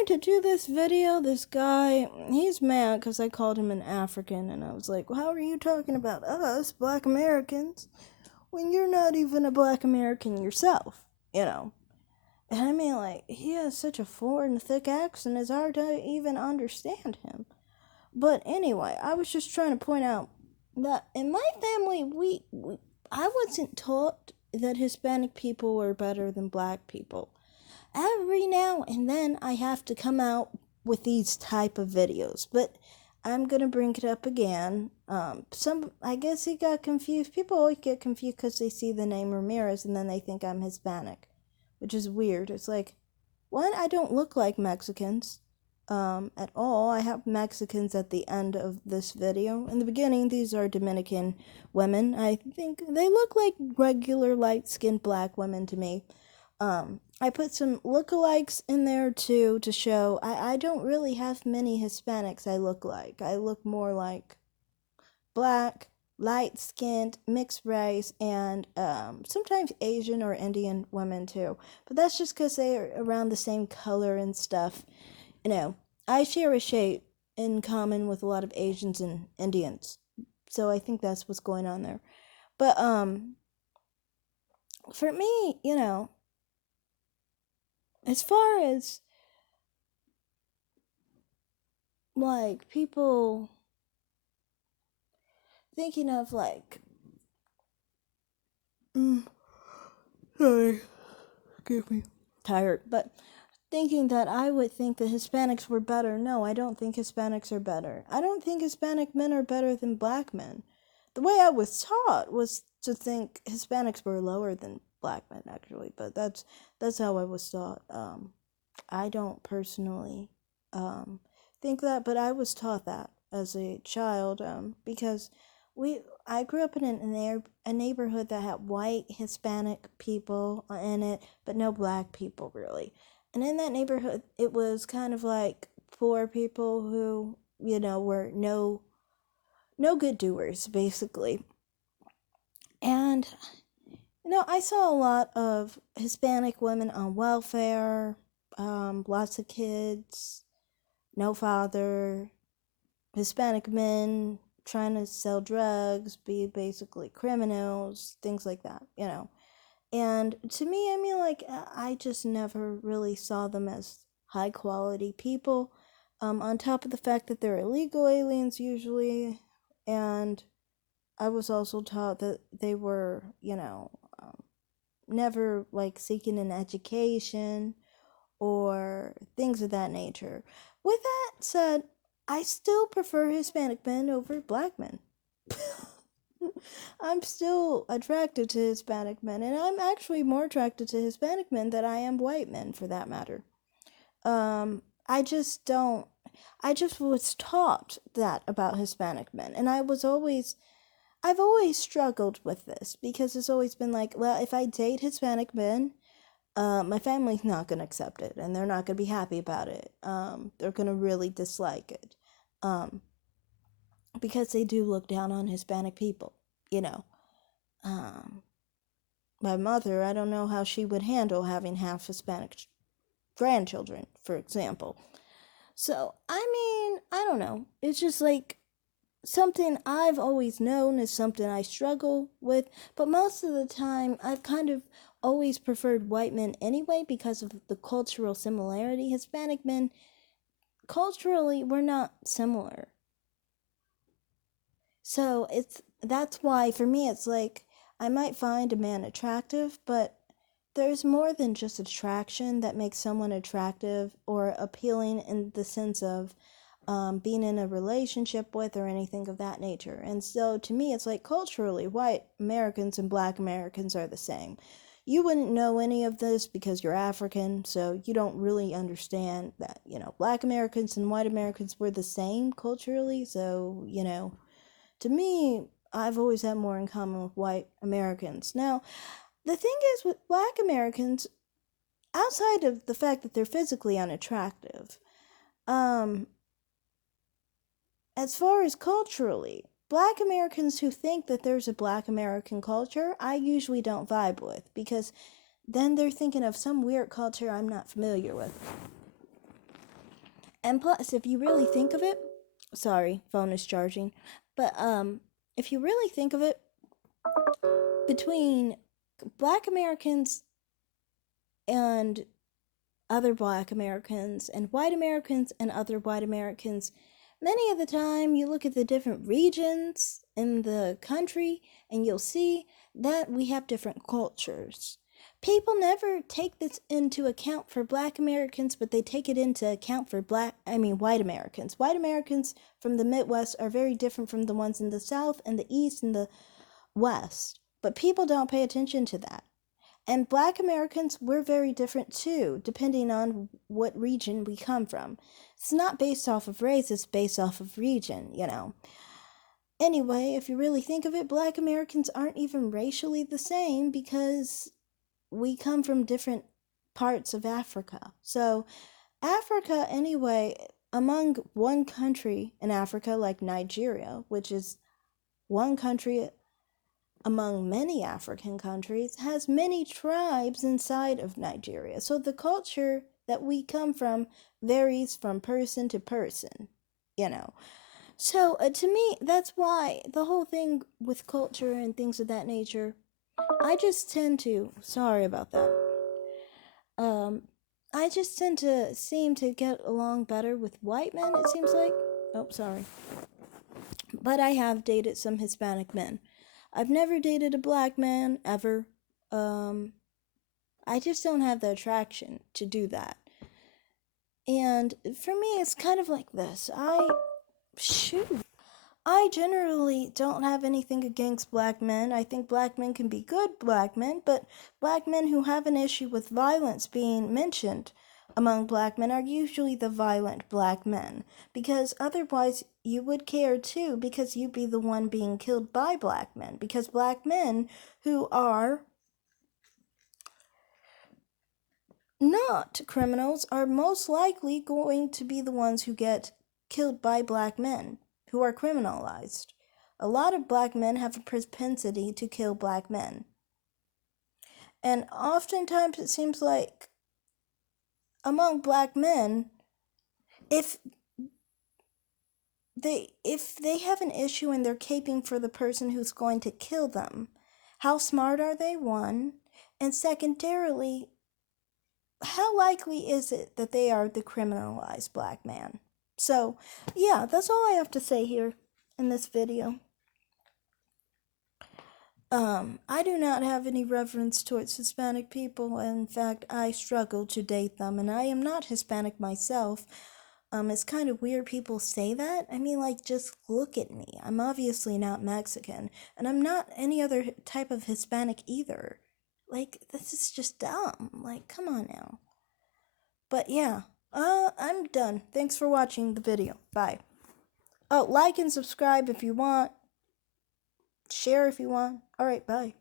wanted to do this video. This guy, he's mad because I called him an African, and I was like, well, how are you talking about us, black Americans, when you're not even a black American yourself, you know? And I mean, like, he has such a foreign, thick accent, it's hard to even understand him. But anyway, I was just trying to point out that in my family, I wasn't taught that Hispanic people were better than black people. Every now and then I have to come out with these type of videos, but I'm gonna bring it up again. I guess he got confused. People always get confused because they see the name Ramirez and then they think I'm Hispanic, which is weird. It's like, one, I don't look like Mexicans, at all. I have Mexicans at the end of this video. In the beginning, these are Dominican women. I think they look like regular light-skinned black women to me. I put some lookalikes in there too to show I don't really have many Hispanics I look like. I look more like black, light-skinned, mixed race, and sometimes Asian or Indian women too. But that's just because they are around the same color and stuff. You know, I share a shape in common with a lot of Asians and Indians. So I think that's what's going on there. But for me, as far as like people thinking of like sorry, excuse me, tired, but thinking that I would think the Hispanics were better. No, I don't think Hispanics are better. I don't think Hispanic men are better than black men. The way I was taught was to think Hispanics were lower than black men, actually, but that's how I was taught. I don't personally think that, but I was taught that as a child, because I grew up in a neighborhood that had white Hispanic people in it, but no black people really. And in that neighborhood, it was kind of like poor people who, were no good doers, basically. And, I saw a lot of Hispanic women on welfare, lots of kids, no father, Hispanic men trying to sell drugs, be basically criminals, things like that, And to me, I mean, like, I just never really saw them as high quality people. On top of the fact that they're illegal aliens usually, and I was also taught that they were, never like seeking an education or things of that nature. With that said, I still prefer Hispanic men over black men. I'm still attracted to Hispanic men, and I'm actually more attracted to Hispanic men than I am white men, for that matter. I just don't. I just was taught that about Hispanic men, and I've always struggled with this because it's always been like, well, if I date Hispanic men, my family's not gonna accept it, and they're not gonna be happy about it. They're gonna really dislike it, because they do look down on Hispanic people, you know. My mother, I don't know how she would handle having half Hispanic grandchildren, for example. So, I mean, I don't know. It's just like something I've always known is something I struggle with, but most of the time I've kind of always preferred white men anyway because of the cultural similarity. Hispanic men, culturally, we're not similar. So that's why for me it's like I might find a man attractive, but there's more than just attraction that makes someone attractive or appealing in the sense of being in a relationship with or anything of that nature. And so to me, it's like culturally, white Americans and black Americans are the same. You wouldn't know any of this because you're African, so you don't really understand that, black Americans and white Americans were the same culturally. So, to me, I've always had more in common with white Americans. Now, the thing is with black Americans, outside of the fact that they're physically unattractive, as far as culturally, black Americans who think that there's a black American culture, I usually don't vibe with, because then they're thinking of some weird culture I'm not familiar with. And plus, if you really think of it, sorry, phone is charging, but if you really think of it, between Black Americans and other Black Americans and white Americans and other white Americans, many of the time you look at the different regions in the country and you'll see that we have different cultures. People never take this into account for Black Americans, but they take it into account for white Americans. White Americans from the Midwest are very different from the ones in the South and the East and the West. But people don't pay attention to that. And Black Americans, we're very different too, depending on what region we come from. It's not based off of race, it's based off of region, you know. Anyway, if you really think of it, Black Americans aren't even racially the same because we come from different parts of Africa. So, Africa, anyway, among one country in Africa, like Nigeria, which is one country among many African countries, has many tribes inside of Nigeria. So the culture that we come from varies from person to person, you know. So to me, that's why the whole thing with culture and things of that nature, I just tend to, sorry about that. I just tend to seem to get along better with white men, it seems like. Oh, sorry. But I have dated some Hispanic men. I've never dated a Black man, ever. I just don't have the attraction to do that. And for me, it's kind of like this. I generally don't have anything against Black men. I think Black men can be good Black men, but Black men who have an issue with violence being mentioned among Black men are usually the violent Black men, because otherwise you would care too, because you'd be the one being killed by Black men, because Black men who are not criminals are most likely going to be the ones who get killed by Black men who are criminalized. A lot of Black men have a propensity to kill Black men. And oftentimes it seems like among Black men, if they have an issue and they're caping for the person who's going to kill them, how smart are they, one? And secondarily, how likely is it that they are the criminalized Black man? So, yeah, that's all I have to say here in this video. I do not have any reverence towards Hispanic people. In fact, I struggle to date them, and I am not Hispanic myself. It's kind of weird people say that. I mean, like, just look at me. I'm obviously not Mexican, and I'm not any other type of Hispanic either. Like, this is just dumb. Like, come on now. But yeah, I'm done. Thanks for watching the video. Bye. Oh, like and subscribe if you want. Share if you want. Alright, bye.